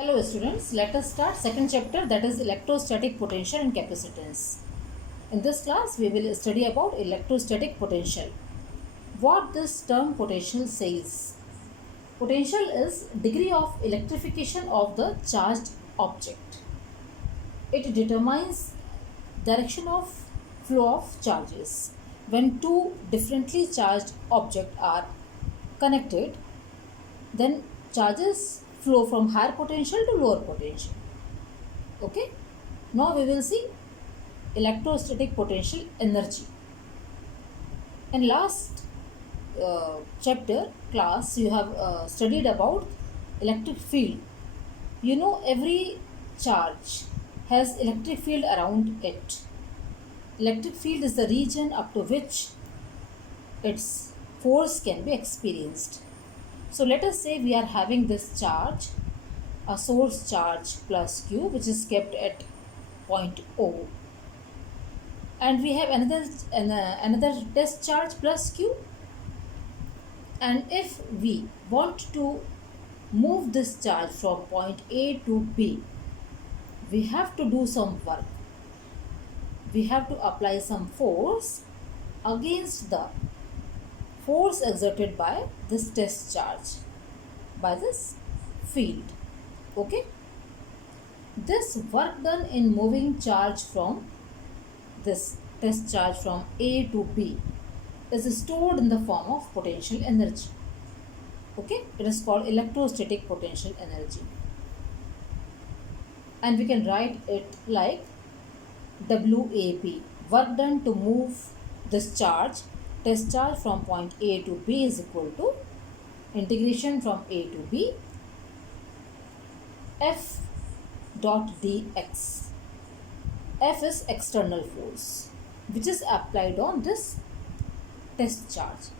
Hello students, let us start second chapter, that is electrostatic potential and capacitance. In this class we will study about electrostatic potential. What this term potential says. Potential is degree of electrification of the charged object. It determines direction of flow of charges. When two differently charged objects are connected, then charges flow from higher potential to lower potential. Okay, now we will see electrostatic potential energy. In last chapter class you have studied about electric field. You know, every charge has electric field around it. Electric field is the region up to which its force can be experienced. So let us say we are having this charge, a source charge plus Q, which is kept at point O, and we have another test charge plus Q. And if we want to move this charge from point A to B, we have to do some work. We have to apply some force against the force exerted by this test charge, by this field. Okay, this work done in moving charge from this test charge from A to B is stored in the form of potential energy. Okay, it is called electrostatic potential energy, and we can write it like WAB, work done to move this charge, test charge from point A to B, is equal to integration from A to B F dot dx. F is external force which is applied on this test charge.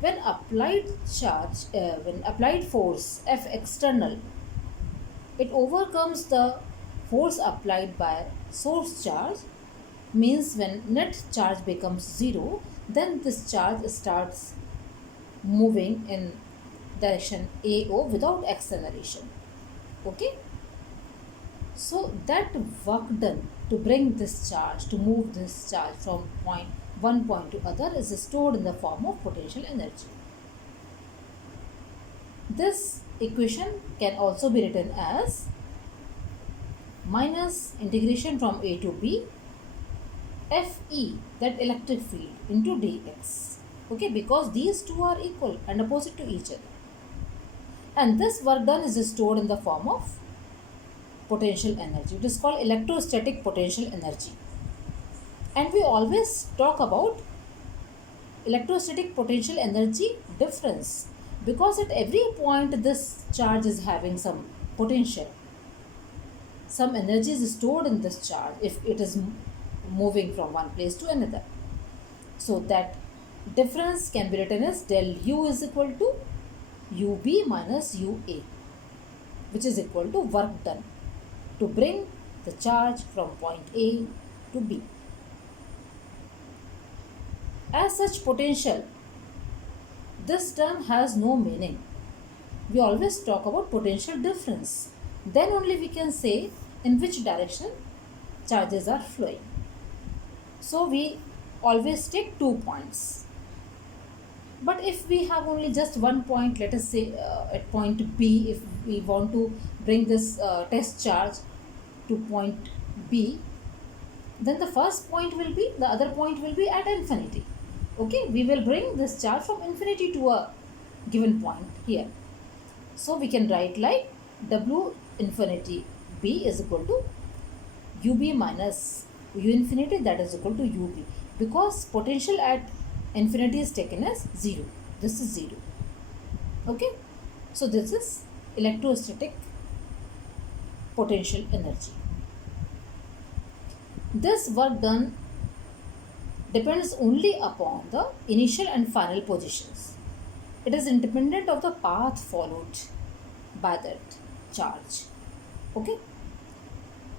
When applied force F external, it overcomes the force applied by source charge. Means when net charge becomes 0, then this charge starts moving in direction AO without acceleration. Okay, so that work done to bring this charge, to move this charge from one point to other, is stored in the form of potential energy. This equation can also be written as minus integration from A to B Fe, that electric field, into dx. Okay, because these two are equal and opposite to each other. And this work done is stored in the form of potential energy. It is called electrostatic potential energy. And we always talk about electrostatic potential energy difference, because at every point this charge is having some potential. Some energy is stored in this charge if it is moving from one place to another. So that difference can be written as del U is equal to UB minus UA, which is equal to work done to bring the charge from point A to B. As such, potential, this term has no meaning. We always talk about potential difference. Then only we can say in which direction charges are flowing. So we always take 2 points. But if we have only just one point, let us say at point B, if we want to bring this test charge to point B, then the first point will be, the other point will be at infinity. Okay, we will bring this charge from infinity to a given point here. So we can write like W infinity B is equal to UB minus U infinity, that is equal to UB, because potential at infinity is taken as 0. This is 0. Okay, so this is electrostatic potential energy. This work done depends only upon the initial and final positions. It is independent of the path followed by that charge. Okay,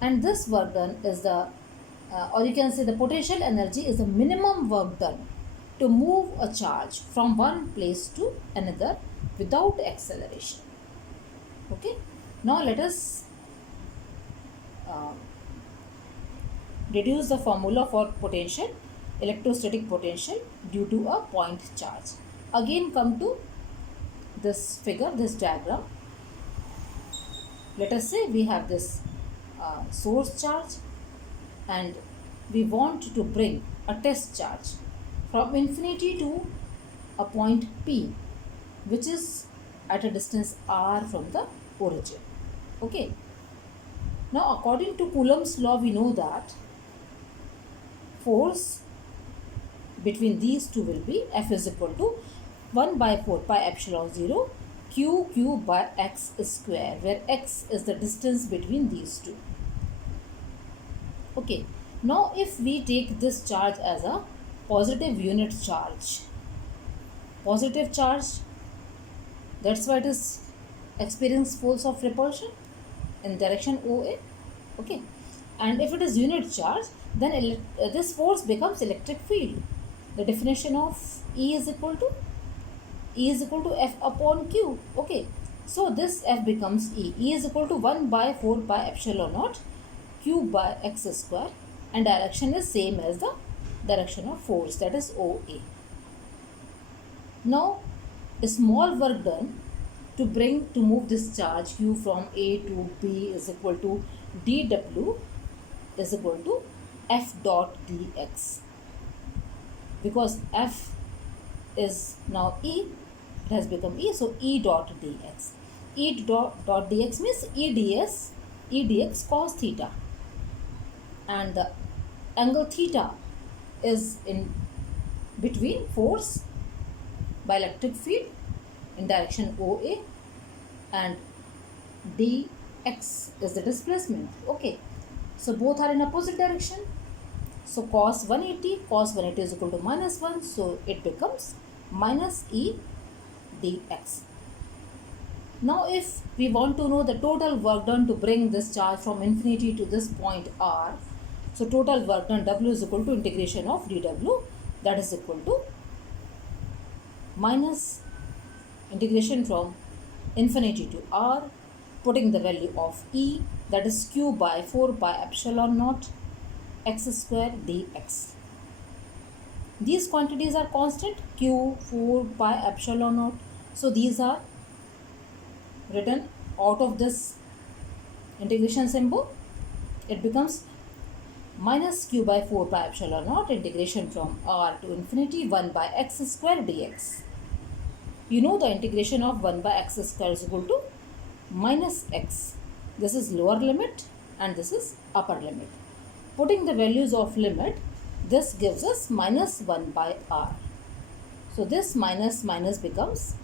and this work done is the or you can say the potential energy is the minimum work done to move a charge from one place to another without acceleration. Okay, now let us uh, deduce the formula for potential, electrostatic potential due to a point charge. Again come to this figure, this diagram. Let us say we have this source charge and we want to bring a test charge from infinity to a point P, which is at a distance r from the origin. Okay. Now according to Coulomb's law, we know that force between these two will be F is equal to 1 by 4 pi epsilon 0 q by x square, where x is the distance between these two. Okay. Now if we take this charge as a positive unit charge, that's why it is experiencing force of repulsion in direction OA. Okay. And if it is unit charge, then this force becomes electric field. The definition of E is equal to F upon Q. Okay. So this F becomes E. E is equal to 1 by 4 pi epsilon naught Q by x square, and direction is same as the direction of force, that is OA. Now a small work done to move this charge Q from A to B is equal to dW is equal to F dot dx, because F is now E, it has become E, so E dot dx. E dot dx means E dx cos theta, and the angle theta is in between force by electric field in direction OA, and dx is the displacement. Okay, so both are in opposite direction. So cos 180 is equal to minus 1, so it becomes minus E dx. Now if we want to know the total work done to bring this charge from infinity to this point R, so total work done, W is equal to integration of dW, that is equal to minus integration from infinity to R, putting the value of E, that is Q by 4 pi epsilon naught x square dx. These quantities are constant, Q, 4 pi epsilon naught. So these are written out of this integration symbol. It becomes minus Q by 4 pi epsilon naught integration from R to infinity 1 by x square dx. You know the integration of 1 by x square is equal to minus x. This is lower limit and this is upper limit. Putting the values of limit, this gives us minus 1 by R. So this minus becomes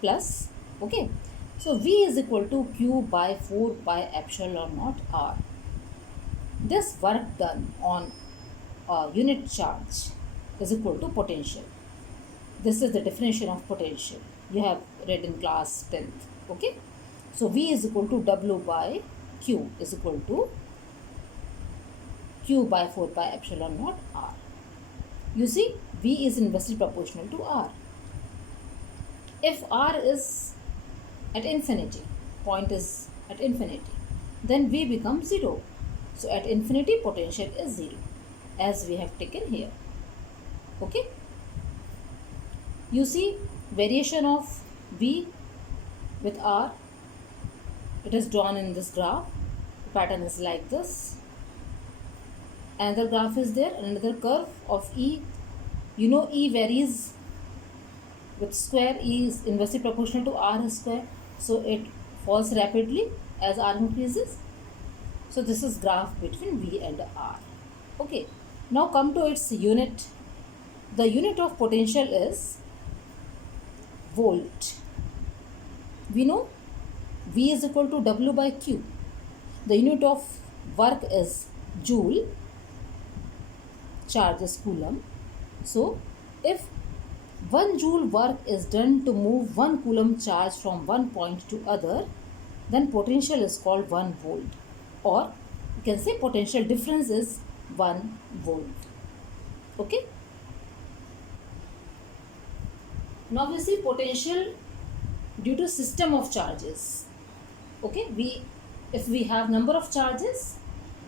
plus. Okay. So V is equal to Q by 4 pi epsilon naught R. This work done on a unit charge is equal to potential. This is the definition of potential. You have read in class 10th. Okay. So V is equal to W by Q is equal to Q by 4 pi epsilon naught R. You see, V is inversely proportional to R. If R is at infinity, point is at infinity, then V becomes 0. So at infinity potential is 0, as we have taken here. Okay. You see variation of V with R. It is drawn in this graph. The pattern is like this. Another graph is there, another curve of E. You know E varies with square. E is inversely proportional to R square. So it falls rapidly as R increases. So this is graph between V and R. Okay. Now come to its unit. The unit of potential is volt. We know V is equal to W by Q. The unit of work is joule. Charge is coulomb. So if 1 joule work is done to move 1 coulomb charge from one point to other, then potential is called 1 volt, or you can say potential difference is 1 volt. Okay. Now we see potential due to system of charges. Okay, if we have number of charges,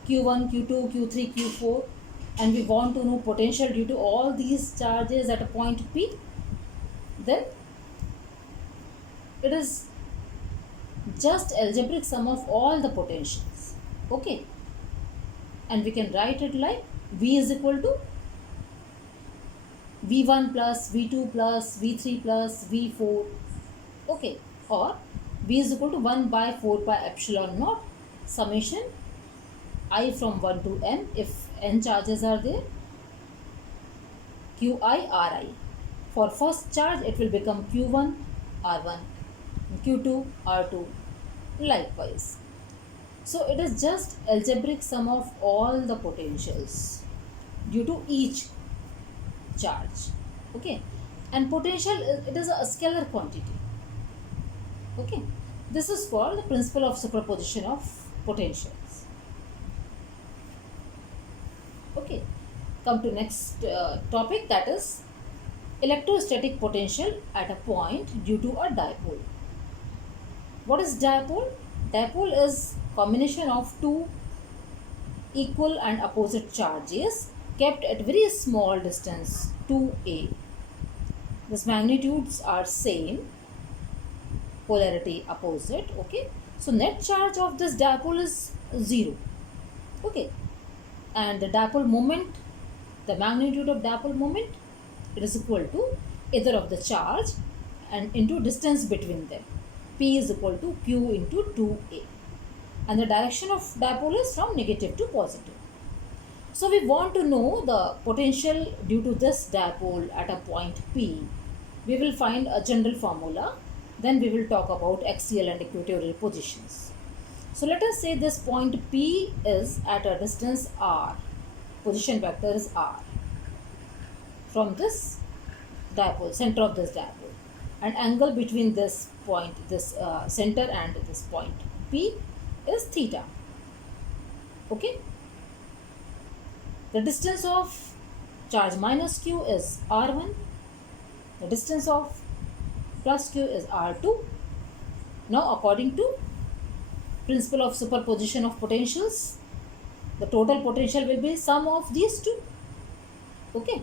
Q1, Q2, Q3, Q4, and we want to know potential due to all these charges at a point P, then it is just algebraic sum of all the potentials. Okay, and we can write it like V is equal to V1 plus V2 plus V3 plus V4. Okay, or V is equal to 1 by 4 pi epsilon naught summation I from 1 to n, if n charges are there, Qi Ri. For first charge it will become Q1 R1, Q2 R2, likewise. So it is just algebraic sum of all the potentials due to each charge. Okay, and potential, it is a scalar quantity. Okay, this is called the principle of superposition of potentials. Okay, come to next topic, that is electrostatic potential at a point due to a dipole. What is dipole? Dipole is combination of two equal and opposite charges kept at very small distance 2a. These magnitudes are same, polarity opposite. Okay, so net charge of this dipole is 0. Okay, and the dipole moment, the magnitude of dipole moment, it is equal to either of the charge and into distance between them. P is equal to Q into 2a, and the direction of dipole is from negative to positive. So we want to know the potential due to this dipole at a point P. We will find a general formula, then we will talk about axial and equatorial positions. So let us say this point P is at a distance r, position vector is r, from this dipole, center of this dipole, and angle between this point, this center and this point P is theta. Okay, the distance of charge minus q is r1, the distance of plus q is r2. Now according to principle of superposition of potentials, the total potential will be sum of these two. Okay,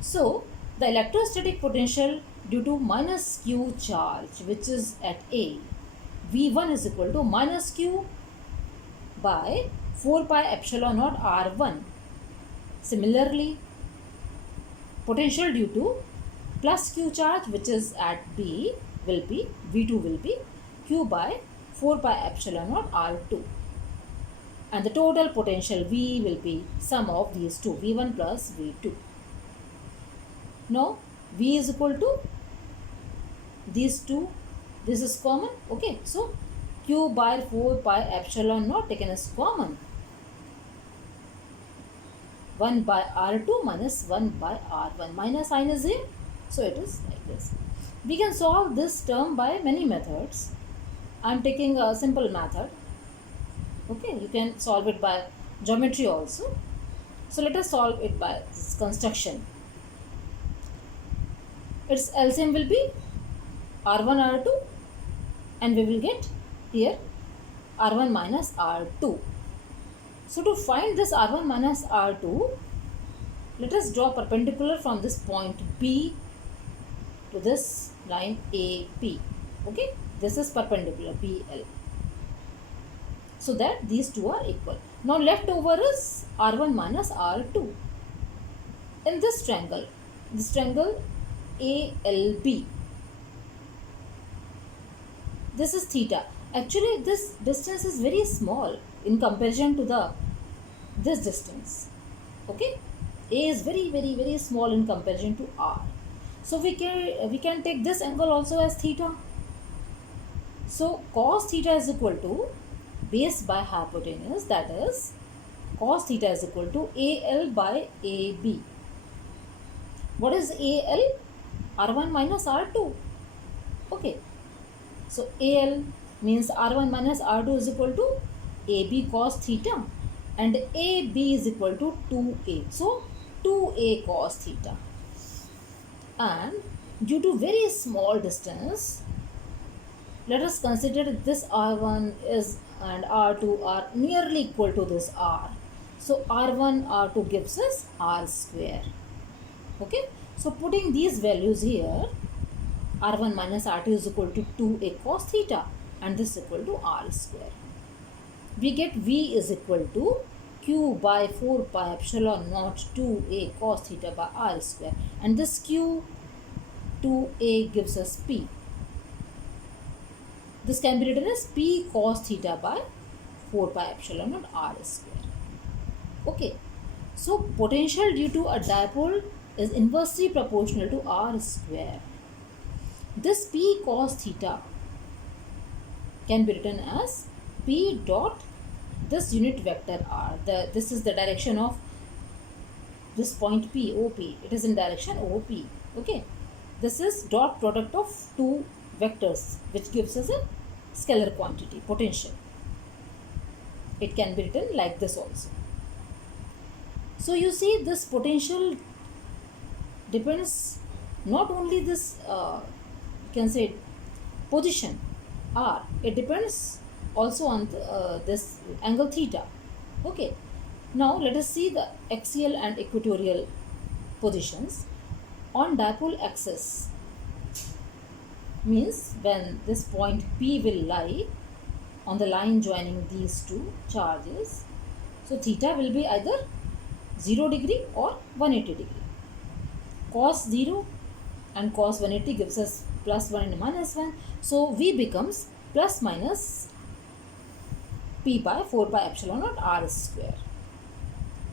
so the electrostatic potential due to minus q charge, which is at A, V1 is equal to minus q by 4 pi epsilon naught r1. Similarly, potential due to plus q charge, which is at B, will be V2 will be q by 4 pi epsilon naught r2, and the total potential V will be sum of these two, V1 plus V2. Now V is equal to these two, this is common. Okay, so q by 4 pi epsilon naught taken as common, 1 by r2 minus 1 by r1, minus sign is here, so it is like this. We can solve this term by many methods. I am taking a simple method. Okay, you can solve it by geometry also. So let us solve it by this construction. Its LCM will be r1 r2, and we will get here r1 minus r2. So to find this r1 minus r2, let us draw perpendicular from this point B to this line AP. Okay, this is perpendicular BL, so that these two are equal. Now left over is r1 minus r2. In this triangle ALB, this is theta. Actually this distance is very small in comparison to this distance. Okay, A is very small in comparison to R. So we can take this angle also as theta. So cos theta is equal to base by hypotenuse, that is cos theta is equal to AL by AB. What is AL? R1 minus R2. Okay, so AL means R1 minus R2 is equal to AB cos theta, and AB is equal to 2A. So 2A cos theta. And due to very small distance, let us consider this R1 is and R2 are nearly equal to this R. So R1, R2 gives us R square. Okay. So putting these values here, R1 minus R2 is equal to 2a cos theta, and this is equal to R square. We get V is equal to Q by 4 pi epsilon naught 2a cos theta by R square, and this Q 2a gives us P. This can be written as P cos theta by 4 pi epsilon naught R square. Okay. So potential due to a dipole is inversely proportional to R square. This P cos theta can be written as P dot this unit vector R. This is the direction of this point P, OP. It is in direction OP. Okay. This is dot product of two vectors, which gives us a scalar quantity, potential. It can be written like this also. So you see, this potential depends not only this you can say position R, it depends also on this angle theta. Okay. Now let us see the axial and equatorial positions. On dipole axis means when this point P will lie on the line joining these two charges, so theta will be either 0 degree or 180 degree. Cos 0 and cos 180 gives us plus 1 and minus 1. So V becomes plus minus P by 4 pi epsilon naught R square.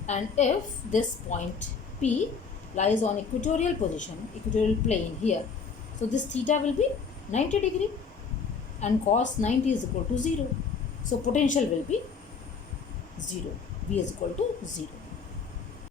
And if this point P lies on equatorial position, equatorial plane here, so this theta will be 90 degree and cos 90 is equal to 0. So potential will be 0. V is equal to 0.